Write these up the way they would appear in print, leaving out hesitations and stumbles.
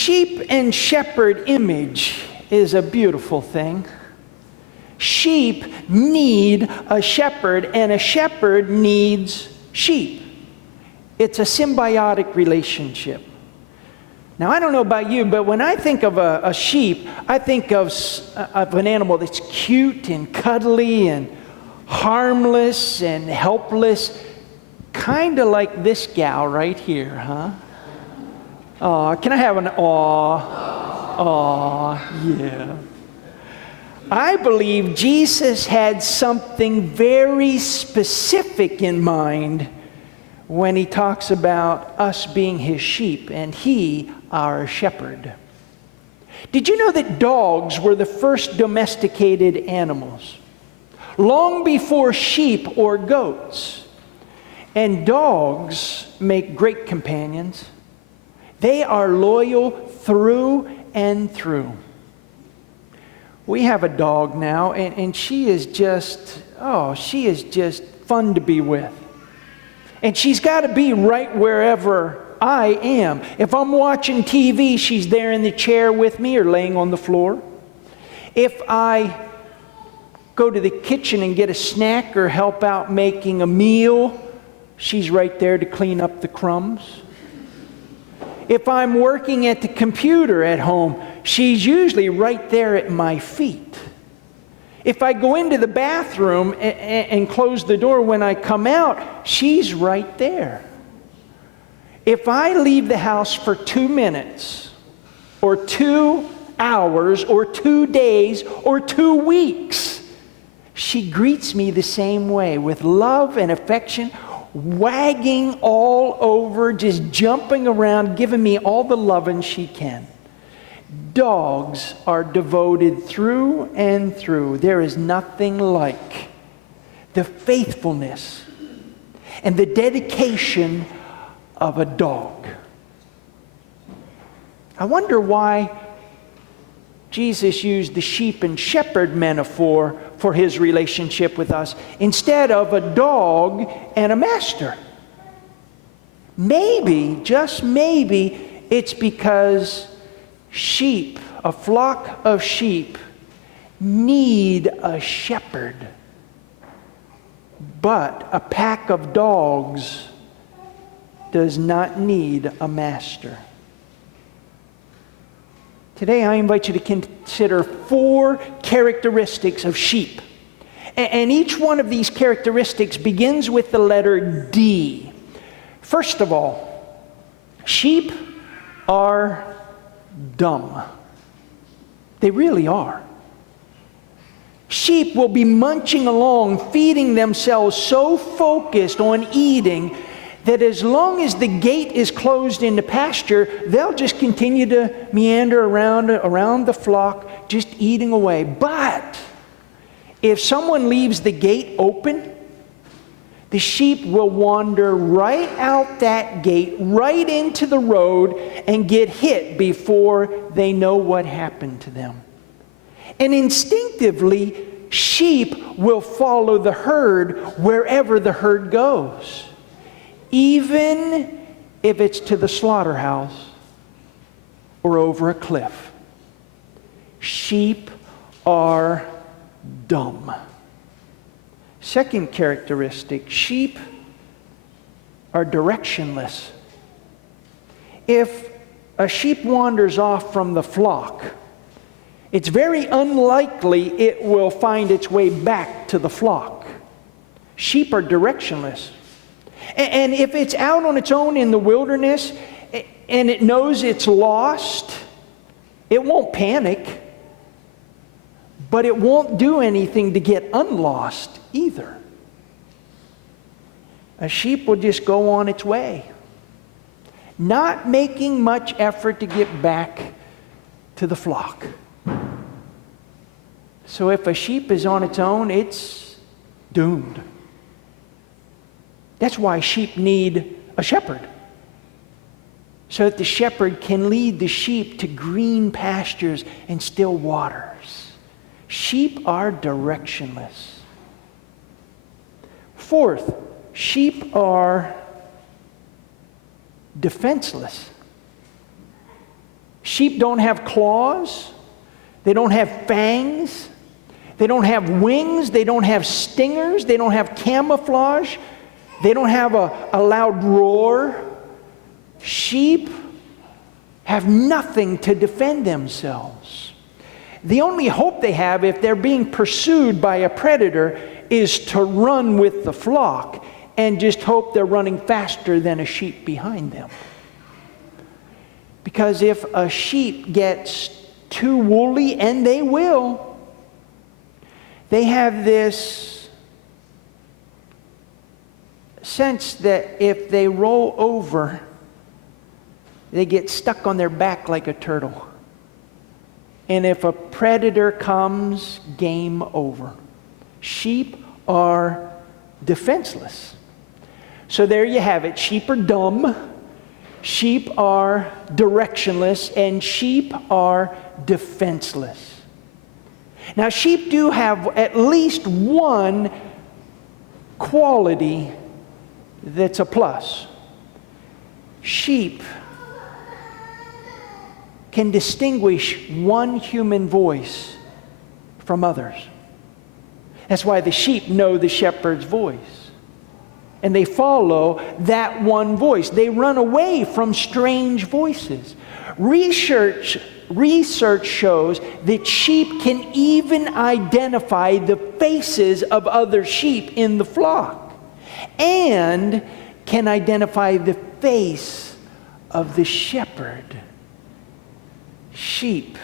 sheep and shepherd image is a beautiful thing. Sheep need a shepherd, and a shepherd needs sheep. It's a symbiotic relationship. Now, I don't know about you, but when I think of a sheep, I think of an animal that's cute and cuddly and harmless and helpless, kind of like this gal right here, huh? Aw, can I have an aw? Aw, yeah. I believe Jesus had something very specific in mind when he talks about us being his sheep and he our shepherd. Did you know that dogs were the first domesticated animals? Long before sheep or goats. And dogs make great companions. They are loyal through and through. We have a dog now, and she is just fun to be with. And she's got to be right wherever I am. If I'm watching TV, she's there in the chair with me or laying on the floor. If I go to the kitchen and get a snack or help out making a meal, she's right there to clean up the crumbs. If I'm working at the computer at home, she's usually right there at my feet. If I go into the bathroom and close the door when I come out, she's right there. If I leave the house for 2 minutes, or 2 hours, or 2 days, or 2 weeks, she greets me the same way with love and affection, wagging all over, just jumping around, giving me all the loving she can. Dogs are devoted through and through. There is nothing like the faithfulness and the dedication of a dog. I wonder why Jesus used the sheep and shepherd metaphor for his relationship with us instead of a dog and a master. Maybe, just maybe, it's because sheep, a flock of sheep, need a shepherd, but a pack of dogs does not need a master. Today I invite you to consider 4 characteristics of sheep. And each one of these characteristics begins with the letter D. First of all, sheep are dumb. They really are. Sheep will be munching along, feeding themselves, so focused on eating that as long as the gate is closed in the pasture, they'll just continue to meander around the flock, just eating away. But if someone leaves the gate open, the sheep will wander right out that gate, right into the road, and get hit before they know what happened to them. And instinctively, sheep will follow the herd wherever the herd goes, even if it's to the slaughterhouse or over a cliff. Sheep are dumb. Second characteristic, sheep are directionless. If a sheep wanders off from the flock, it's very unlikely it will find its way back to the flock. Sheep are directionless. And if it's out on its own in the wilderness and it knows it's lost, it won't panic, but it won't do anything to get unlost either. A sheep will just go on its way, not making much effort to get back to the flock. So if a sheep is on its own, it's doomed. That's why sheep need a shepherd, so that the shepherd can lead the sheep to green pastures and still waters. Sheep are directionless. Fourth, sheep are defenseless. Sheep don't have claws. They don't have fangs. They don't have wings. They don't have stingers. They don't have camouflage. They don't have a loud roar. Sheep have nothing to defend themselves. The only hope they have if they're being pursued by a predator is to run with the flock and just hope they're running faster than a sheep behind them. Because if a sheep gets too woolly, and they will, they have this sense that if they roll over, they get stuck on their back like a turtle. And if a predator comes, game over. Sheep are defenseless. So there you have it. Sheep are dumb. Sheep are directionless, and sheep are defenseless. Now, sheep do have at least one quality that's a plus. Sheep can distinguish one human voice from others. That's why the sheep know the shepherd's voice. And they follow that one voice. They run away from strange voices. Research shows that sheep can even identify the faces of other sheep in the flock and can identify the face of the shepherd. Sheep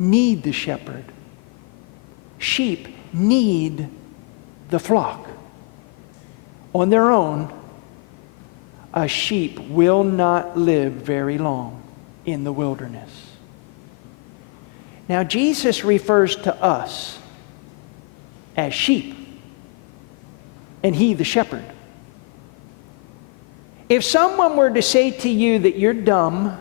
need the shepherd. Sheep need the flock. On their own, a sheep will not live very long in the wilderness. Now, Jesus refers to us as sheep, and He the shepherd. If someone were to say to you that you're dumb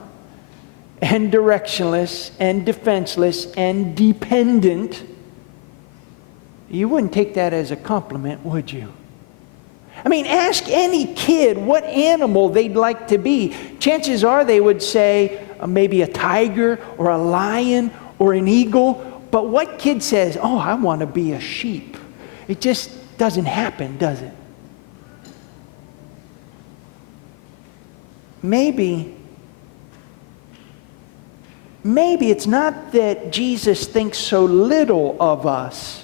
and directionless and defenseless and dependent, you wouldn't take that as a compliment, would you? I mean, ask any kid what animal they'd like to be. Chances are they would say maybe a tiger or a lion or an eagle. But what kid says, oh, I want to be a sheep? It just doesn't happen, does it? Maybe it's not that Jesus thinks so little of us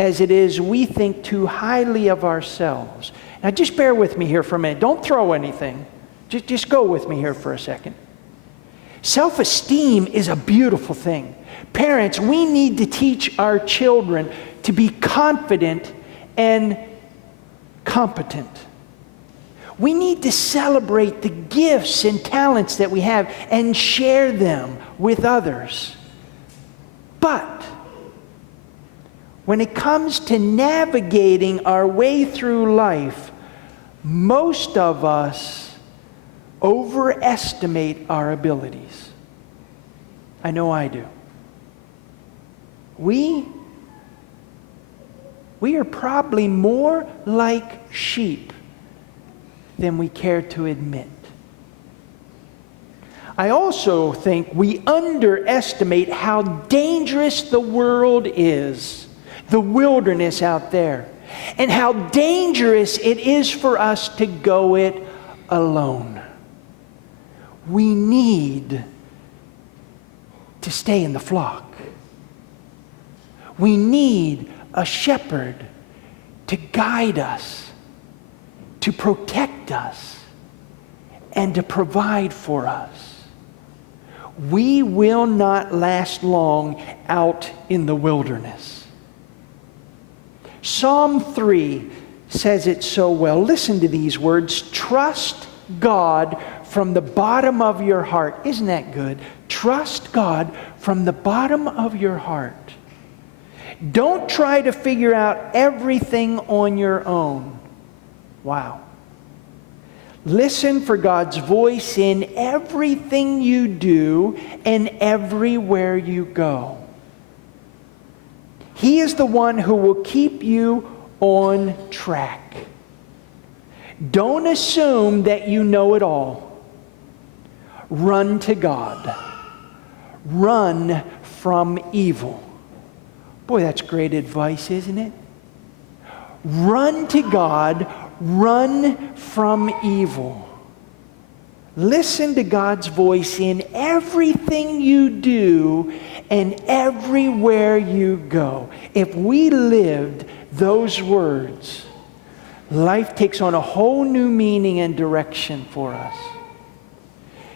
as it is we think too highly of ourselves. Now just bear with me here for a minute. Don't throw anything. Just go with me here for a second. Self-esteem is a beautiful thing. Parents, we need to teach our children to be confident and competent. We need to celebrate the gifts and talents that we have and share them with others. But when it comes to navigating our way through life, most of us overestimate our abilities. I know I do. We are probably more like sheep than we care to admit. I also think we underestimate how dangerous the world is, the wilderness out there, and how dangerous it is for us to go it alone. We need to stay in the flock. We need a shepherd to guide us, to protect us, and to provide for us. We will not last long out in the wilderness. Psalm 3 says it so well. Listen to these words. Trust God from the bottom of your heart. Isn't that good? Trust God from the bottom of your heart. Don't try to figure out everything on your own. Wow. Listen for God's voice in everything you do and everywhere you go. He is the one who will keep you on track. Don't assume that you know it all. Run to God. Run from evil. Boy, that's great advice, isn't it? Run to God. Run from evil. Listen to God's voice in everything you do and everywhere you go. If we lived those words, life takes on a whole new meaning and direction for us.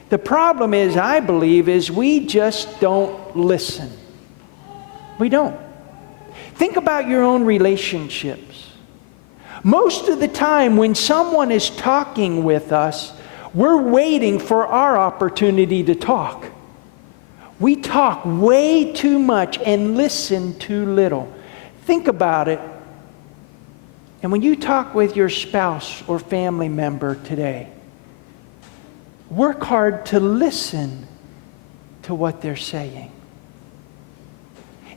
The problem is, I believe, is we just don't listen. We don't. Think about your own relationships. Most of the time when someone is talking with us, we're waiting for our opportunity to talk. We talk way too much and listen too little. Think about it. And when you talk with your spouse or family member today, work hard to listen to what they're saying.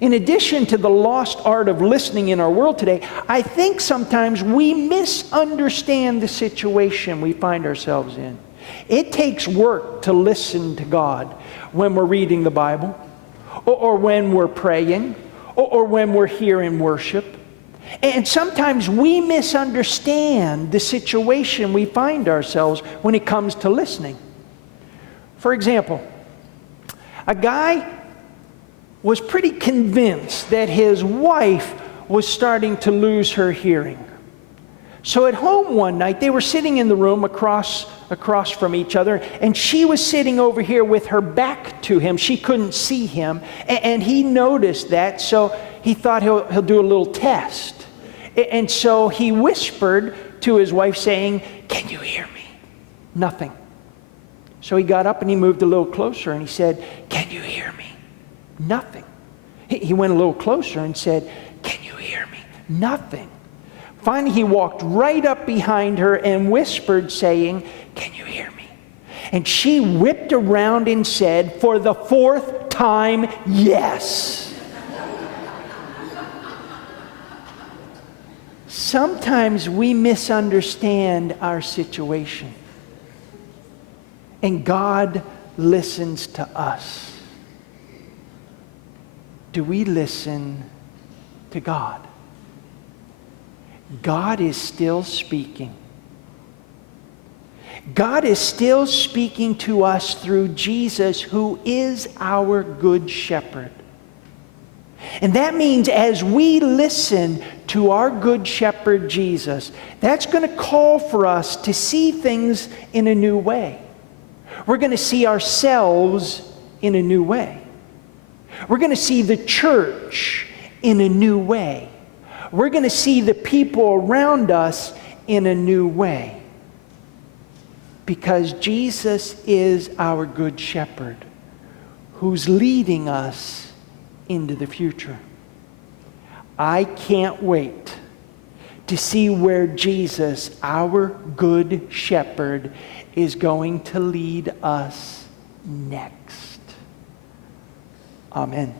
In addition to the lost art of listening in our world today, I think sometimes we misunderstand the situation we find ourselves in. It takes work to listen to God when we're reading the Bible, or when we're praying, or when we're here in worship. And sometimes we misunderstand the situation we find ourselves when it comes to listening. For example, a guy was pretty convinced that his wife was starting to lose her hearing. So at home one night, they were sitting in the room across from each other, and she was sitting over here with her back to him. She couldn't see him, and he noticed that, so he thought he'll do a little test. And so he whispered to his wife saying, "Can you hear me?" Nothing. So he got up and he moved a little closer and he said, "Can you hear me?" Nothing. He went a little closer and said, "Can you hear me?" Nothing. Finally, he walked right up behind her and whispered, saying, "Can you hear me?" And she whipped around and said, for the fourth time, "Yes." Sometimes we misunderstand our situation, and God listens to us. Do we listen to God? God is still speaking. God is still speaking to us through Jesus, who is our good shepherd. And that means as we listen to our good shepherd Jesus, that's going to call for us to see things in a new way. We're going to see ourselves in a new way. We're going to see the church in a new way. We're going to see the people around us in a new way. Because Jesus is our good shepherd who's leading us into the future. I can't wait to see where Jesus, our good shepherd, is going to lead us next. Amen.